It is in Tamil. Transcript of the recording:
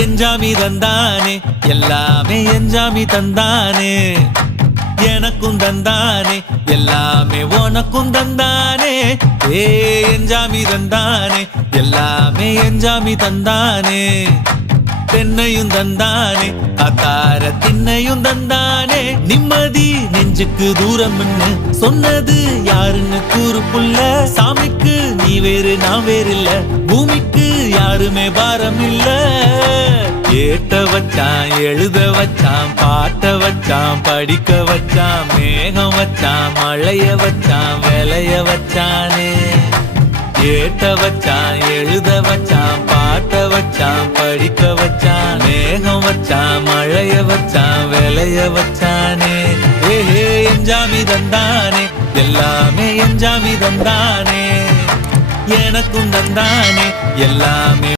எஞ்சாமி தந்தானே எல்லாமே எஞ்சாமி தந்தானே எனக்கும் தந்தானே எல்லாமே உனக்கும் தந்தானே ஏ எஞ்சாமி தந்தானே எல்லாமே எஞ்சாமி தந்தானே தென்னையும் தந்தானே அத்தார திண்ணையும் தந்தானே நிம்மதி நெஞ்சுக்கு தூரம்னு சொன்னது யாருன்னு கூறு புள்ள சாமிக்கு நீ வேறு நான் வேறு இல்ல பூமிக்கு யாருமே பாரம் இல்ல ஏட்ட வச்சான் எழுத வச்சான் பாட்ட வச்சான் படிக்க வச்சான் மேகம் வச்சான் மழைய வச்சான் விளைய வச்சானே ஏட்ட வச்சான் எழுத வச்சான் பாட்ட வச்சான் படிக்க வச்சான் மேகம் வச்சான் மழைய வச்சான் விளைய வச்சானே ஏஹே எஞ்சாமி தந்தானே எல்லாமே எஞ்சாமி தந்தானே எனக்கும் தந்தானே எல்லாமே